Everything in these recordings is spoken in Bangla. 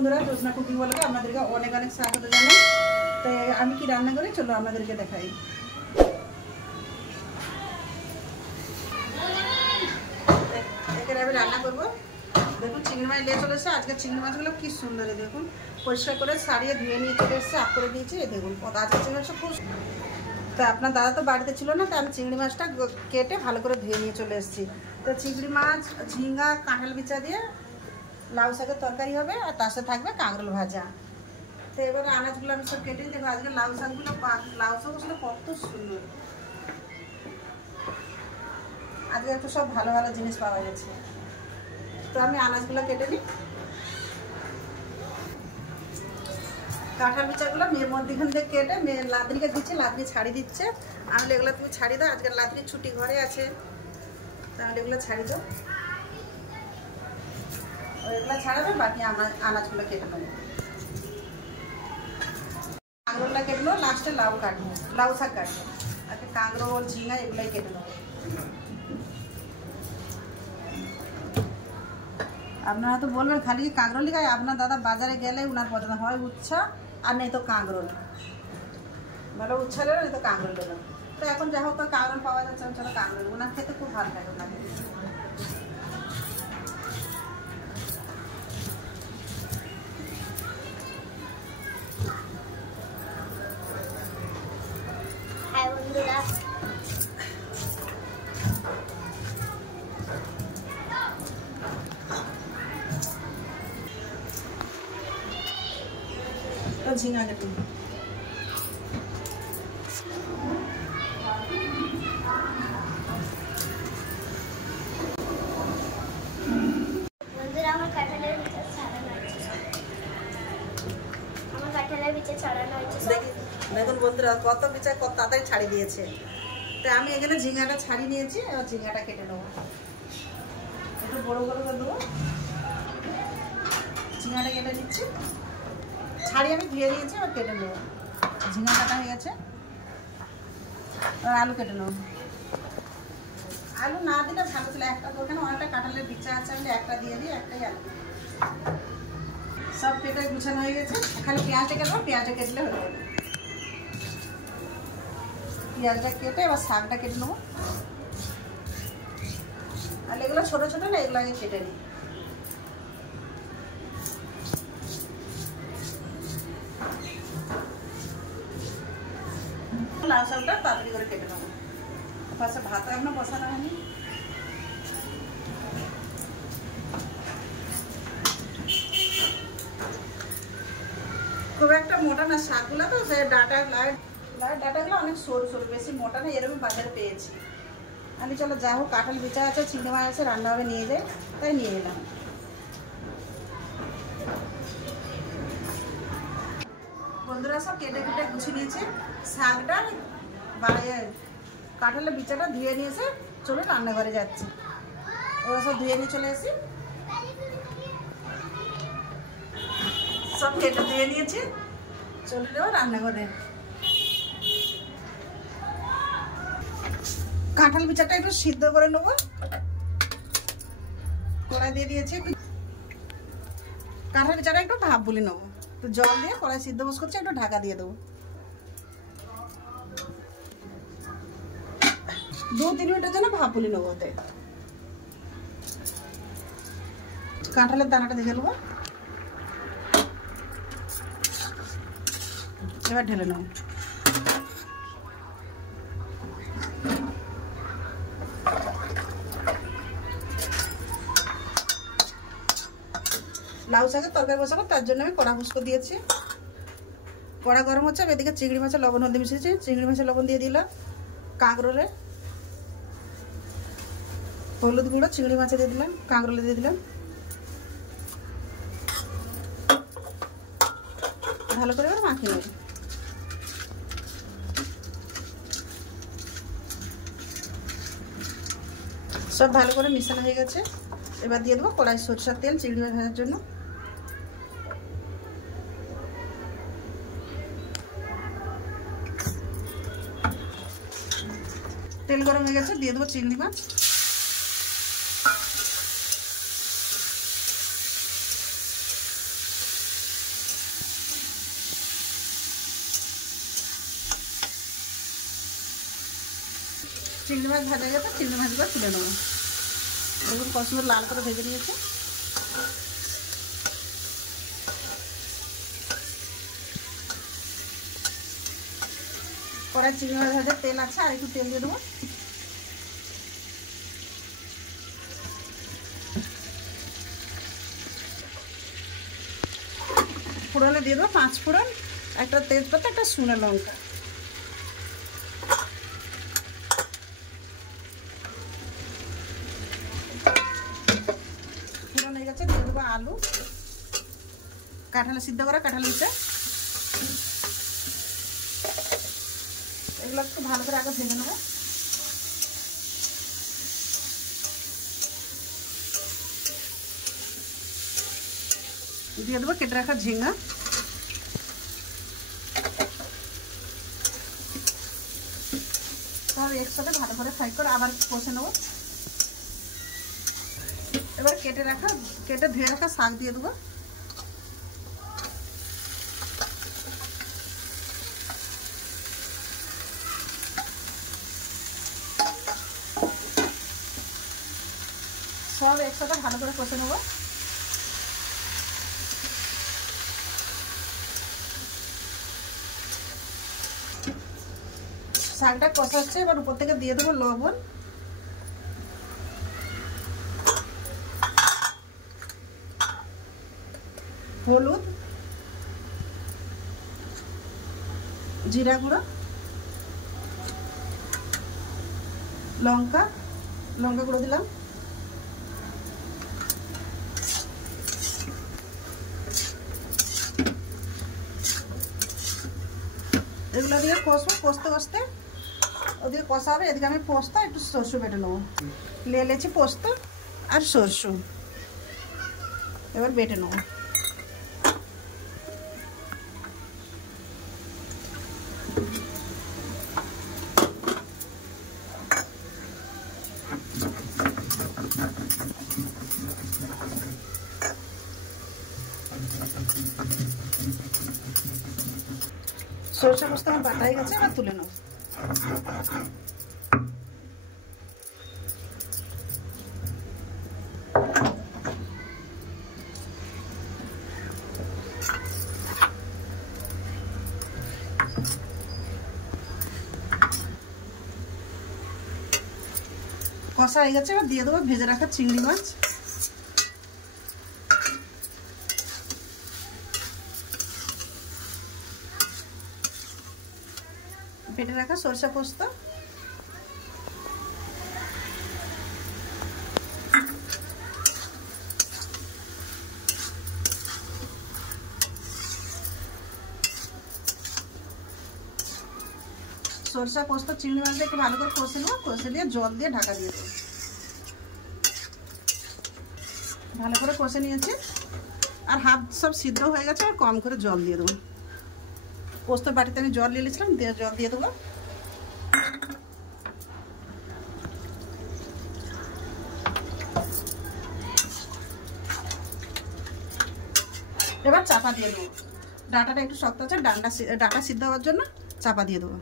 বন্ধুরা, জ্যোৎস্না কুকিং ব্লগে আপনাদেরকে অনেক অনেক স্বাগত জানাই। তো আমি কি রান্না করি চলো আপনাদেরকে দেখাই। এখানে আমি রান্না করবো। দেখুন চিংড়ি মাছ নিয়ে চলে এসেছে। আজকে চিংড়ি মাছগুলো কি সুন্দর, দেখুন পরিষ্কার করে ছাড়িয়ে ধুয়ে নিয়ে চলে এসেছে, আপ করে দিয়েছি। দেখুন আজকে চিংড়ি মাছটা খুব, তো আপনার দাদা তো বাড়িতে ছিল না, তো আমি চিংড়ি মাছটা কেটে ভালো করে ধুয়ে নিয়ে চলে এসেছি। তো চিংড়ি মাছ, ঝিঙ্গা, কাঁঠাল বিচা দিয়ে লাউ শাকের তরকারি হবে, আর তার সাথে থাকবে কাঁকরোল ভাজা। তো এবারে আনাজগুলো আমি সব কেটে দেখবো। আজকে লাউ শাকগুলো কত সুন্দর, আজকে একটু সব ভালো ভালো জিনিস পাওয়া গেছে। তো আমি আনাজগুলো কেটে নিই। কাঁঠাল বিচাগুলো মেয়ের মধ্যেখান থেকে কেটে মেয়ে লাদরিকে দিচ্ছে, লাদরি ছাড়ি দিচ্ছে। আমি এগুলো তুমি ছাড়ি দাও, আজকে লাদরির ছুটি ঘরে আছে, তাহলে এগুলো ছাড়ি দাও। এগুলো ছাড়াবে, বাকি আনাজগুলো কেটে নেবো। কাঁকরোলটা কেটে নেবো, লাস্টে লাউ কাটবো, লাউ শাক কাটবো। আজকে কাঁকরোল, ঝিঙা এগুলোই কেটে নেবো। আপনারা তো বলবেন খালি কাঁকরোলই খায়। আপনার দাদা বাজারে গেলে ওনার পছন্দ হয় উচ্ছা, আর নেই তো কাঁকরোল। ভালো উচ্ছা নেই তো কাঁকরোল দেবো। তো এখন যা হোক তো কাঁকরোল পাওয়া যাচ্ছে, চলো কাঁকরোল। ওনার খেতে খুব ভালো লাগে ওনাকে। তো ঝিঙা কেটে দেখুন বন্ধুরা, কত বিচার কত তাড়াতাড়ি ছাড়ি দিয়েছে। তো আমি এখানে ঝিঙাটা ছাড়িয়ে নিয়েছি, এবার ঝিঙাটা কেটে নেবো। একটু বড় বড় করে দেবো। ঝিঙাটা কেটে নিচ্ছি, ছাড়িয়ে আমি ধুয়ে নিয়েছি, এবার কেটে নেবো। ঝিঙা কাটা হয়ে গেছে, এবার আলু কেটে নেবো। আলু না দিলে ভালো ছিল, একটা ওখানে অনেকটা কাঁঠালের বিচা আছে, আমি একটা দিয়ে দিই, একটাই আলু। সব কেটে গুছানো হয়ে গেছে, খালি পেঁয়াজটা কেটে, পেঁয়াজটা কেটলে হয়ে যাবে। পেঁয়াজটা কেটে এবার শাকটা কেটে নেবো। আর এগুলো ছোটো ছোটো না, এগুলো আগে কেটে নিই। লাউ শাকটা তাড়াতাড়ি করে কেটে নেবো। পাশে ভাত এখনো বসানো হয়নি। খুব একটা মোটা না শাকগুলো, তো সে ডাটাগুলো অনেক সরু সরু, বেশি মোটা না। এরকম বাজারে পেয়েছি আমি। চলো যা হোক, কাঁঠাল বিচা আছে, চিংড়ি মাছ আছে, রান্না হবে নিয়ে যাই, তাই নিয়ে এলাম। বন্ধুরা সব কেটে কেটে গুছিয়ে নিয়েছে। শাকটা কাঁঠালের বিচাটা ধুয়ে নিয়েছে, চলো রান্নাঘরে যাচ্ছি। ওরা সব ধুয়ে নিয়ে চলে এসেছি, সব কেটে ধুয়ে নিয়েছি, চলে যাবো রান্নাঘরে। কাঁঠাল বিচাটা একটু সিদ্ধ করে নেবো। কড়াই দিয়ে দিয়েছি, কাঁঠাল বিচাটা একটু ভাপ বলে নেবো। তো জল দিয়ে কড়াই সিদ্ধ বস করছে, একটু ঢাকা দিয়ে দেবো। 2-3 মিনিটের জন্য ভাপ বলে নেবো। ওতে কাঁঠালের দানাটা দেখে নেবো, এবার ঢেলে নেবো। লাউ শাকের তরকারি বসাবো, তার জন্য আমি কড়া ফুসকো দিয়েছি। কড়া গরম হচ্ছে, আমি এদিকে চিংড়ি মাছের লবণ হলদি মিশিয়েছি। চিংড়ি মাছের লবণ দিয়ে দিলাম, কাঁকরোলে হলুদ গুঁড়ো, চিংড়ি মাছে দিয়ে দিলাম, কাঁকরোলে দিয়ে দিলাম। ভালো করে এবার মাখিয়ে নেব। সব ভালো করে মিশানো হয়ে গেছে, এবার দিয়ে দেবো কড়াই সরষের তেল চিংড়ি মাছ ভাজার জন্য। তেল গরম হয়ে গেছে, দিয়ে দেবো চিংড়ি মাছ। চিংড়ি মাছ ভাজা গেছে, চিংড়ি মাছগুলো তুলে নেবো। দেখুন কত সুন্দর লাল করে ভেজে নিয়েছে। কড়াই চিংড়ি মাছ ভাজার তেল আছে, আর একটু তেল দিয়ে দেবো। ফোড়নে দিয়ে দেবো 5 ফোড়ন, একটা তেজপাতা, একটা শুকনো লঙ্কা। ফোড়ন হয়ে গেছে, দিয়ে দেবো আলু, কাঁঠাল সিদ্ধ করা কাঁঠাল বিচা। এগুলো একটু ভালো করে আগে ভেজে নেবো। দিয়ে দেবো কেটে রাখা ঝিঙ্গা। তাহলে একসাথে ভালো করে ফ্রাই করে আবার কষে নেবো। এবার কেটে ধুয়ে রাখা শাক দিয়ে দেবো। সব একসাথে ভালো করে কষে নেবো। শাকটা কষা হচ্ছে, এবার উপর থেকে দিয়ে দেবো লবণ, হলুদ, জিরা গুঁড়ো, লঙ্কা গুঁড়ো দিলাম। এগুলো দিয়ে কষবো, কষতে ওদিকে কষা হবে, এদিকে আমি পোস্ত একটু সরষে বেটে নেবো। লেছি পোস্ত আর সরষে, এবার বেটে নেবো। সরষে পোস্ত আমার বাটা হয়ে গেছে, এবার তুলে নেবো। কষা হয়ে গেছে, এবার দিয়ে দেবো ভেজে রাখা চিংড়ি মাছ। বেটে রাখা সরষে পোস্ত, সরষে পোস্ত চিংড়ি মাছ দিয়ে একটু ভালো করে কষে নেবো। কষে দিয়ে জল দিয়ে ঢাকা দিয়ে দেবো। ভালো করে কষে নিয়েছি, আর হাফ সব সিদ্ধ হয়ে গেছে, আর কম করে জল দিয়ে দেবো। পোস্তর বাটিতে আমি জল নিয়ে নিয়েছিলাম, জল দিয়ে দেবো। এবার চাপা দিয়ে দেবো। ডাঁটাটা একটু শক্ত আছে, ডাঁটা সিদ্ধ হওয়ার জন্য চাপা দিয়ে দেবো।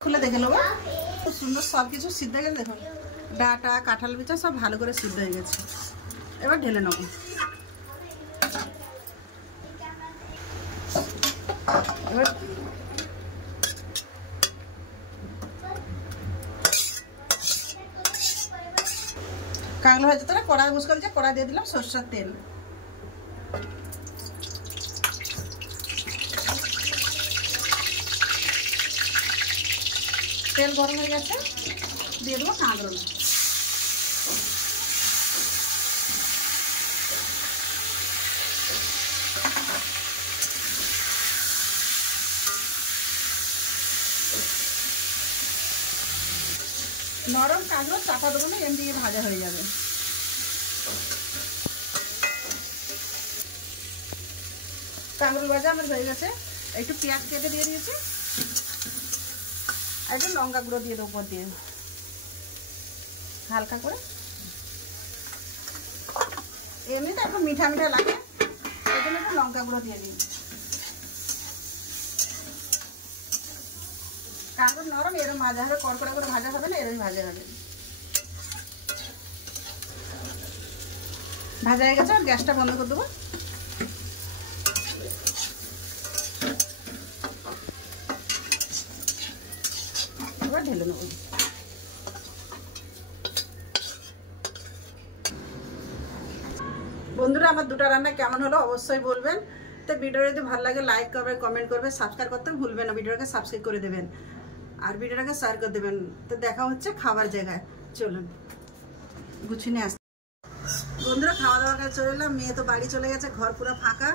খুলে দেখে নেবো, খুব সুন্দর সব কিছু সিদ্ধ হয়ে গেছে। দেখুন ডাঁটা কাঁঠাল বিচা সব ভালো করে সিদ্ধ হয়ে গেছে। এবার ঢেলে নেবো। এবার কাঁকড়া ভাজা তো কড়াই বসে গেছে, কড়াই দিয়ে দিলাম সরষের তেল। তেল গরম হয়ে গেছে, দিয়ে দেবো কাঁকড়া। নরম কাঁকড়া চাপা দেবো না, এমনি ভাজা হয়ে যাবে। কাঁকড়া ভাজা আমার হয়ে গেছে। একটু পেঁয়াজ কেটে দিয়ে দিয়েছি, আর একটু লঙ্কা গুঁড়ো দিয়ে দেবো উপর দিয়ে হালকা করে। এমনিতে একটু মিঠা মিঠা লাগে, এই জন্য একটু লঙ্কা গুঁড়ো দিয়ে দিই। কাঁকড় নরম, এরকম ভাজা হবে, কড়কড়া করে ভাজা হবে না, এরকম ভাজা হবে। ভাজা হয়ে গেছে, গ্যাসটা বন্ধ করে দেবো। এবার ঢেলে নেবো। বন্ধুরা, আমার দুটো রান্না কেমন হলো অবশ্যই বলবেন। তো ভিডিও যদি ভালো লাগে লাইক করবেন, কমেন্ট করবেন, সাবস্ক্রাইব করতে ভুলবেন না। ভিডিওটাকে সাবস্ক্রাইব করে দেবেন আর ভিডিওটাকে শেয়ার করে দেবেন। তো দেখা হচ্ছে খাবার জায়গায়, চলুন গুছিয়ে নিয়ে আসতে। বন্ধুরা, খাওয়া দাওয়া করে চলে এলাম। মেয়ে তো বাড়ি চলে গেছে, ঘর পুরো ফাঁকা,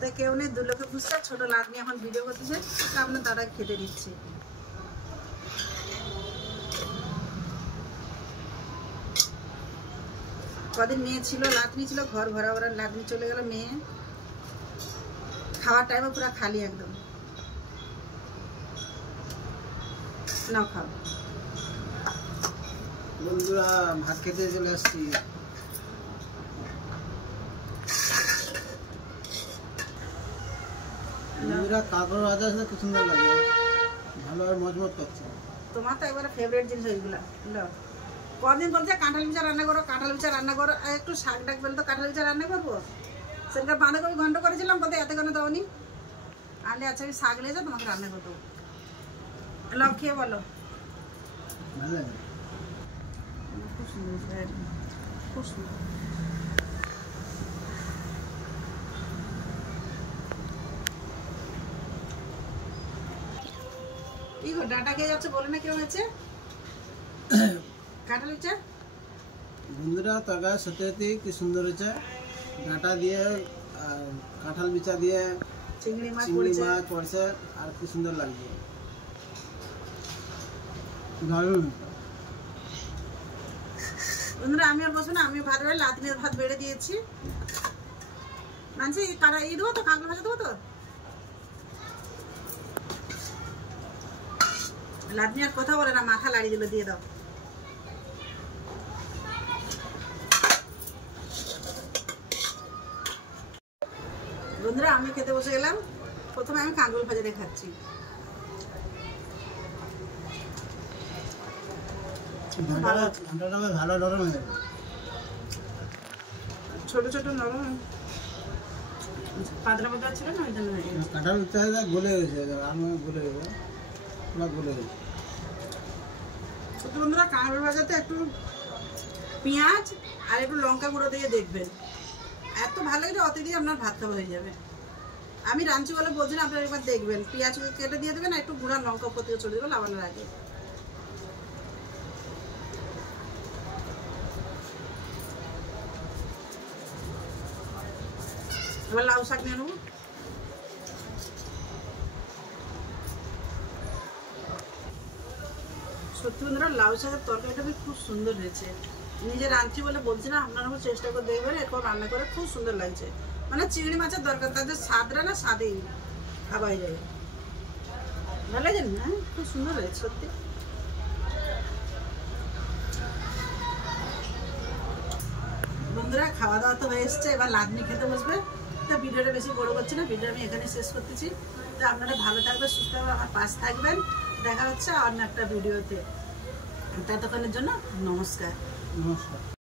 তাই কেউ নেই। দুলোকে খুঁজছে, ছোটো লাদনি এখন ভিডিও করতেছে, আপনার দাদা খেতে দিচ্ছি। কদিন মেয়ে ছিল, লাদনি ছিল, ঘর ভরা ভরা লাদনি চলে গেল। মেয়ে খাওয়ার টাইমে পুরো খালি একদম। নাও খাও। বন্ধুরা, ভাত খেতে চলে আসছি। বন্ধুরা, কাঁকড় ভাজা আছে, খুব সুন্দর লাগে, ভালো আর মজমজ করছে। তোমার তো একবারে ফেভারিট জিনিস ওইগুলো। কদিন বলছে কাঁঠাল বিচার রান্না করো, কাঁঠাল বিচার রান্না করো, একটু শাক ডাকবেন তো কাঁঠাল বিচার রান্না করবো। সেদিনকার বাঁধাকপি ঘন্ট করেছিলাম, বলতে এত কেন দাওনি। আনলে আচ্ছা, আমি শাক নিয়ে যাও, তোমাকে রান্না করে দেবো। লাভ খেয়ে বলো। ভালো লাগে, খুব সুন্দর, খুব সুন্দর। কি গো, ডাটা খেয়ে যাচ্ছে, বলে না কেউ হয়েছে কাঁঠাল বিচার। বন্ধুরা, তরকারি সত্যি সত্যি কি সুন্দর হয়েছে। ডাঁটা দিয়ে আর কাঁঠাল বিচা দিয়ে চিংড়ি মাছ পড়ছে, আর কি সুন্দর লাগছে, দারুণ। বন্ধুরা, আমি আর বসবো না, আমি ভাত বেড়ে লাদনের ভাত বেড়ে দিয়েছি। মানছি কারা ই দেবো তো, কাঁকড়া ভাজা দেবো তো। লাদনি আর কথা বলে না, মাথা লাড়িয়ে দিল, দিয়ে দাও। বন্ধুরা, আমি খেতে বসে গেলাম। প্রথমে আমি কাঁকড় ভাজা দিয়ে খাচ্ছি। ভালো নরম হয়ে যাবে, ছোট ছোট নরম, পাতলা পাতলা ছিল না, ওই জন্য কাঁঠাল চাহিদা গলে গেছে, আমি গলে গেছে, পুরো গলে গেছে। ছোট। বন্ধুরা, কাঁকড় ভাজাতে একটু পেঁয়াজ আর একটু লঙ্কা গুঁড়ো দিয়ে দেখবেন, এত ভালো লাগে, অত দিয়ে আপনার ভাত খাওয়া হয়ে যাবে। আমি রাঁধছি বলে বলছি না, আপনারা একবার দেখবেন। পেঁয়াজ কেটে দিয়ে দেবেন, একটু গুঁড়া লঙ্কা উপর থেকে চলে দেবেন লাগানোর আগে। এবার লাউ শাক নিয়ে নেবো। সত্যি বন্ধুরা, লাউ শাকের তরকারিটা খুব সুন্দর হয়েছে। নিজে রাঁধছি বলে বলছি না, আপনারাও চেষ্টা করে দেখবেন, এরপর রান্না করে খুব সুন্দর লাগছে। মানে চিংড়ি মাছের দরকার, তাদের স্বাদরা না স্বাদেই খাওয়াই যায়। ভালো লাগে না, খুব সুন্দর হয়েছে সত্যি। বন্ধুরা, খাওয়া দাওয়া তো হয়ে এসছে, এবার লাদনি খেতে বসবে। তো ভিডিওটা বেশি বড় করছি না, ভিডিও আমি এখানে শেষ করতেছি। তো আপনারা ভালো থাকবেন, সুস্থ থাকবেন, আমার পাশে থাকবেন। দেখা হচ্ছে অন্য একটা ভিডিওতে। ততক্ষণের জন্য নমস্কার। নমস্কার।